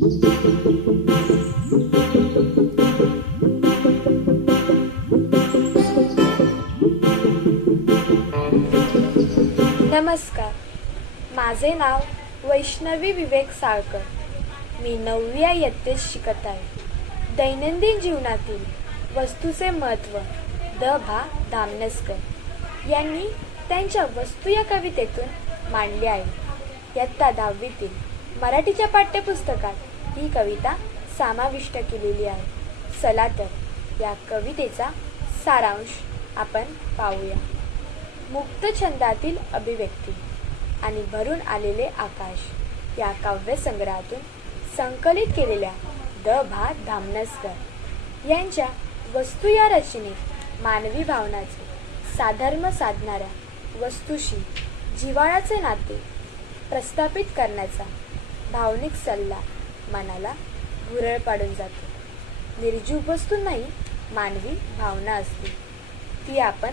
नमस्कार. माझे नाव वैष्णवी विवेक साळकर. मी नवव्या इयत्तेत शिकत आहे. दैनंदिन जीवनातील वस्तूचे महत्त्व द भा दामनसकर यांनी त्यांच्या वस्तू या कवितेतून मांडले आहे. इयत्ता दहावीतील मराठीच्या पाठ्यपुस्तकात ही कविता समाविष्ट केलेली आहे. चला तर या कवितेचा सारांश आपण पाहूया. मुक्त छंदातील अभिव्यक्ती आणि भरून आलेले आकाश या काव्यसंग्रहातून संकलित केलेल्या द भा धामनसकर यांच्या वस्तू या रचनेत मानवी भावनाचे साधर्म साधणाऱ्या वस्तूशी जिव्हाळाचे नाते प्रस्थापित करण्याचा भावनिक सल्ला मनाला भुरळ पाडून जाते. निर्जीव वस्तूंनाही मानवी भावना असते. ती आपण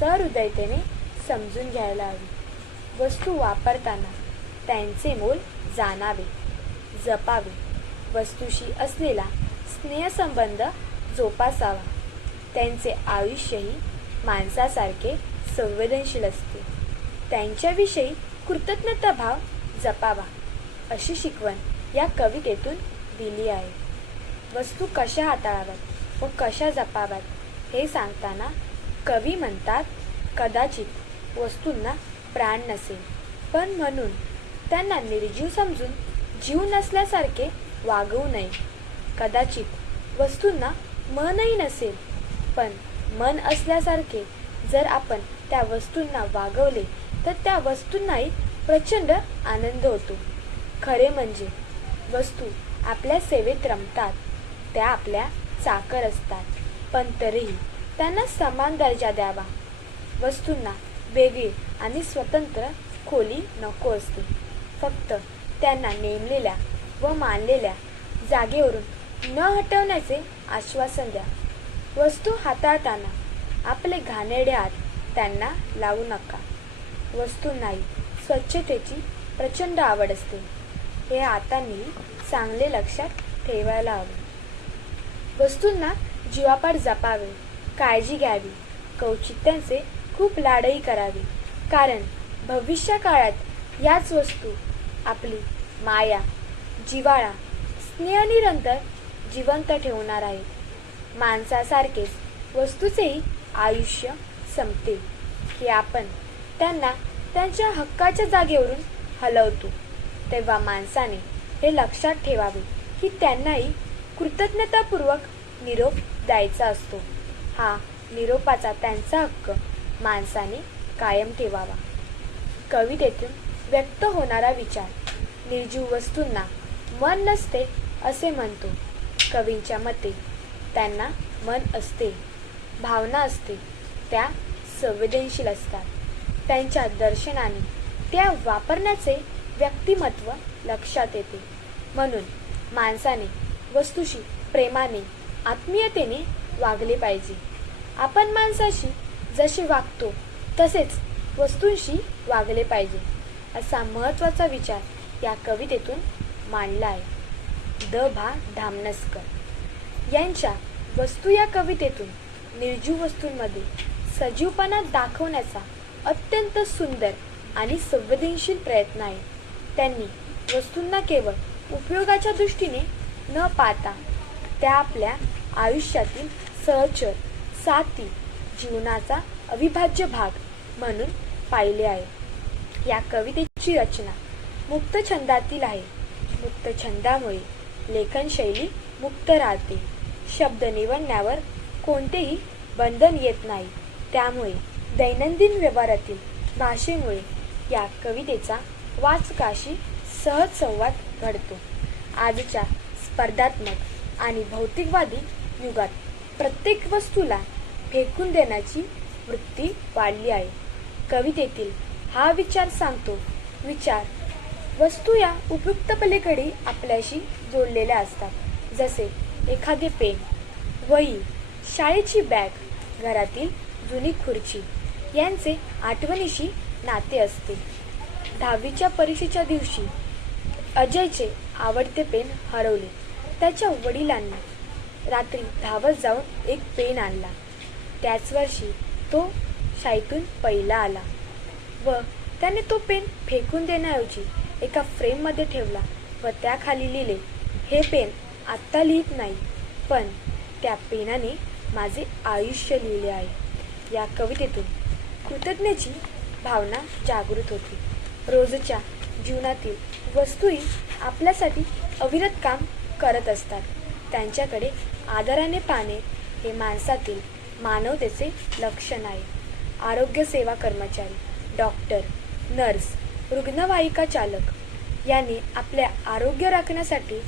सहृदयतेने समजून घ्यायला हवी. वस्तू वापरताना त्यांचे मोल जाणावे जपावे. वस्तूशी असलेला स्नेहसंबंध जोपासावा. त्यांचे आयुष्यही माणसासारखे संवेदनशील असते. त्यांच्याविषयी कृतज्ञता भाव जपावा अशी शिकवण या कवितेतून दिली आहे. वस्तू कशा हाताळाव्यात व कशा जपाव्यात हे सांगताना कवी म्हणतात कदाचित वस्तूंना प्राण नसेल. पण म्हणून त्यांना निर्जीव समजून जीव नसल्यासारखे वागवू नये. कदाचित वस्तूंना मनही नसेल पण मन असल्यासारखे जर आपण त्या वस्तूंना वागवले तर त्या वस्तूंनाही प्रचंड आनंद होतो. खरे म्हणजे वस्तू आपल्या सेवेत रमतात. त्या आपल्या चाकर असतात. पण तरीही त्यांना समान दर्जा द्यावा. वस्तूंना वेगळी आणि स्वतंत्र खोली नको असते. फक्त त्यांना नेमलेल्या व मानलेल्या जागेवरून न हटवण्याचे आश्वासन द्या. वस्तू हाताळताना आपले घाणेडे हात त्यांना लावू नका. वस्तूंनाही स्वच्छतेची प्रचंड आवड असते. हे हातांनी चांगले लक्षात ठेवायला हवे. वस्तूंना जीवापाड जपावे काळजी घ्यावी कौचित्यांचे खूप लाडही करावी. कारण भविष्य काळात याच वस्तू आपली माया जिवाळा स्नेह निरंतर जिवंत ठेवणार आहेत. माणसासारखेच वस्तूचेही आयुष्य संपते की आपण त्यांना त्यांच्या हक्काच्या जागेवरून हलवतो. तेव्हा माणसाने हे लक्षात ठेवावे की त्यांनाही कृतज्ञतापूर्वक निरोप द्यायचा असतो. हा निरोपाचा त्यांचा हक्क माणसाने कायम ठेवावा. कवितेतून व्यक्त होणारा विचार निर्जीव वस्तूंना मन नसते असे म्हणतो. कवींच्या मते त्यांना मन असते भावना असते त्या संवेदनशील असतात. त्यांच्या दर्शनाने त्या वापरण्याचे व्यक्तिमत्व लक्षात येते. म्हणून माणसाने वस्तूशी प्रेमाने आत्मीयतेने वागले पाहिजे. आपण माणसाशी जसे वागतो तसेच वस्तूंशी वागले पाहिजे असा महत्त्वाचा विचार या कवितेतून मांडला आहे. द. भा. धामनसकर यांच्या वस्तू या कवितेतून निर्जीव वस्तूंमध्ये सजीवपणा दाखवण्याचा अत्यंत सुंदर आणि संवेदनशील प्रयत्न आहे. त्यांनी वस्तूंना केवळ उपयोगाच्या दृष्टीने न पाहता त्या आपल्या आयुष्यातील सहचर साथी जीवनाचा अविभाज्य भाग म्हणून पाहिले आहे. या कवितेची रचना मुक्त छंदातील आहे. मुक्त छंदामुळे लेखनशैली मुक्त राहते. शब्द निवडण्यावर कोणतेही बंधन येत नाही. त्यामुळे दैनंदिन व्यवहारातील भाषेमुळे या कवितेचा वाचकाशी सहज संवाद घडतो. आजच्या स्पर्धात्मक आणि भौतिकवादी युगात प्रत्येक वस्तूला फेकून देण्याची वृत्ती वाढली आहे. कवितेतील हा विचार सांगतो विचार वस्तू या उपयुक्त पलीकडे आपल्याशी जोडलेल्या असतात. जसे एखादे पेन वही शाळेची बॅग घरातील जुनी खुर्ची यांचे आठवणीशी नाते असते. दहावीच्या परीक्षेच्या दिवशी अजयचे आवडते पेन हरवले. त्याच्या वडिलांनी रात्री धावत जाऊन एक पेन आणला. त्याच वर्षी तो शाळेतून पहिला आला व त्याने तो पेन फेकून देण्याऐवजी एका फ्रेममध्ये ठेवला व त्याखाली लिहिले हे पेन आत्ता लिहित नाही पण त्या पेनाने माझे आयुष्य लिहिले आहे. या कवितेतून कृतज्ञेची भावना जागृत होती. रोजच्या जीवनातील वस्तूही आपल्यासाठी अविरत काम करत असतात. त्यांच्याकडे आदराने पाहणे हे माणसातील मानवतेचे लक्षण आहे. आरोग्य सेवा कर्मचारी डॉक्टर नर्स रुग्णवाहिका चालक यांनी आपल्या आरोग्य राखण्यासाठी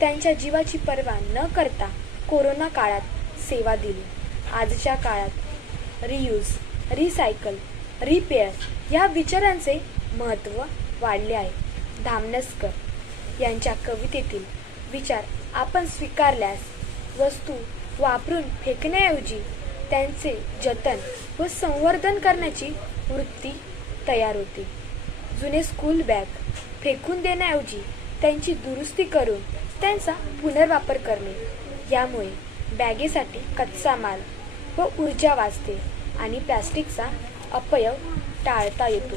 त्यांच्या जीवाची पर्वा न करता कोरोना काळात सेवा दिली. आजच्या काळात रियूज रिसायकल रिपेअर या विचारांचे महत्त्व वाढले आहे. धामनसकर यांच्या कवितेतील विचार आपण स्वीकारल्यास वस्तू वापरून फेकण्याऐवजी त्यांचे जतन व संवर्धन करण्याची वृत्ती तयार होते. जुने स्कूल बॅग फेकून देण्याऐवजी त्यांची दुरुस्ती करून त्यांचा पुनर्वापर करणे. यामुळे बॅगेसाठी कच्चा माल व ऊर्जा वाचते आणि प्लास्टिकचा अपयव टाळता येतो.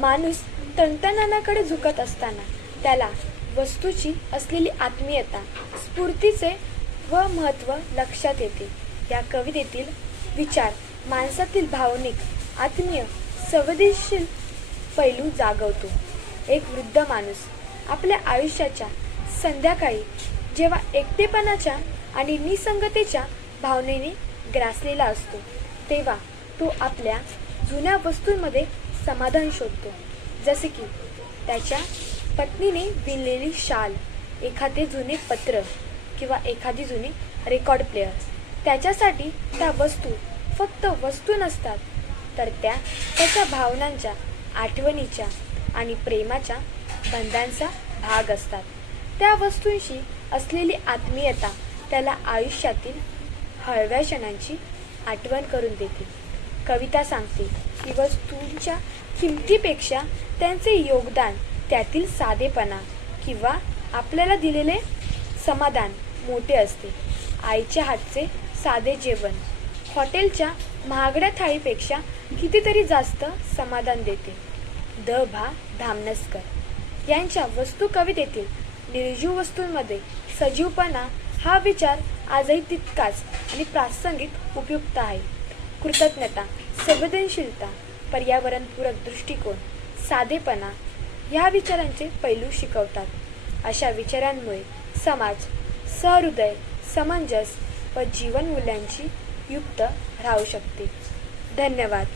माणूस तंत्रज्ञानाकडे झुकत असताना त्याला वस्तूची असलेली आत्मीयता स्फूर्तीचे व महत्त्व लक्षात येते. या कवितेतील विचार माणसातील भावनिक आत्मीय संवेदनशील पैलू जागवतो. एक वृद्ध माणूस आपल्या आयुष्याच्या संध्याकाळी जेव्हा एकटेपणाच्या आणि निसंगतेच्या भावनेने ग्रासलेला असतो तेव्हा तो आपल्या जुन्या वस्तूंमध्ये समाधान शोधतो. जसे की त्याच्या पत्नीने विणलेली शाल एखादे जुने पत्र किंवा एखादी जुनी रेकॉर्ड प्लेअर त्याच्यासाठी त्या वस्तू फक्त वस्तू नसतात तर त्या त्याच्या भावनांच्या आठवणीच्या आणि प्रेमाच्या बंधांचा भाग असतात. त्या वस्तूंशी असलेली आत्मीयता त्याला आयुष्यातील हळव्या क्षणांची आठवण करून देते. कविता सांगते की वस्तूंच्या किमतीपेक्षा त्यांचे योगदान त्यातील साधेपणा किंवा आपल्याला दिलेले समाधान मोठे असते. आईच्या हातचे साधे जेवण हॉटेलच्या महागड्या थाळीपेक्षा कितीतरी जास्त समाधान देते. द भा धामनसकर यांच्या वस्तू कवितेतील निर्जीव वस्तूंमध्ये सजीवपणा हा विचार आजही तितकाच आणि प्रासंगिक उपयुक्त आहे. कृतज्ञता संवेदनशीलता पर्यावरणपूरक दृष्टिकोन साधेपणा ह्या विचारांचे पैलू शिकवतात. अशा विचारांमुळे समाज सहृदय समंजस व जीवनमूल्यांची युक्त राहू शकते. धन्यवाद.